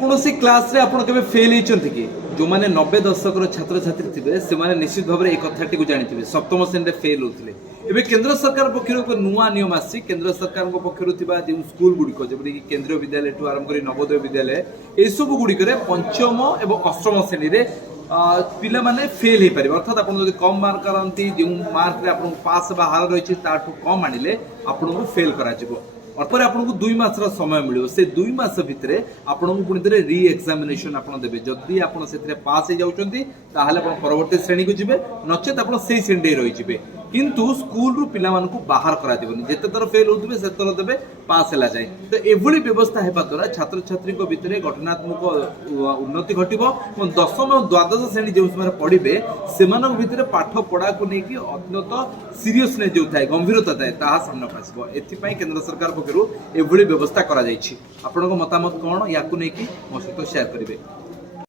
कौन क्लास रे आपण केबे फेल होइचंती कि जो माने 90 दशक छात्र छात्री थिबे से माने निश्चित भाव में एक कथाटी को जानिथिबे सप्तम श्रेणी फेल होथिले एबे केंद्र सरकार पक्षरु एक नुआ नियम आसी केंद्र सरकार पक्षरु थिबा जे स्कूल गुडिको जेबडी कि केंद्रीय विद्यालय ठु आरंभ करी नवोदय विद्यालय ए सब गुडिक रे पंचम एवं अष्टम श्रेणी रे पिला माने फेल हे पारे अर्थात आपण जदि कम मार्क करंती जे मार्क रे आपण पास बा हार रहिछि ताठु कम आनिले आपण को फेल करा जिवो और आपको 2 मास समय मिले से 2 मास भितर आपको पुणी थे री एक्जामिनेशन आप देवे जदि आप पास हो जाते परवर्ती श्रेणी को जी नचेत आप श्रेणी रही किंतु स्कूल रु पिला बाहर करा जिते थर फेल होते से थर देवे पास है जाए तो एभली व्यवस्था होगा द्वारा छात्र छात्री भितर गठनात्मक उन्नति घटव और दशम और द्वादश श्रेणी जो समय पढ़े से भितर पाठ पढ़ा को लेकिन अत्यंत सीरीयसनेस जो थाए गंभीरता थाए ताहा सामना आसो एथपाई केंद्र सरकार पक्षर एभली व्यवस्था करा जाइछि। आपनक मतामत कौन या मो सहित शेयर करेंगे।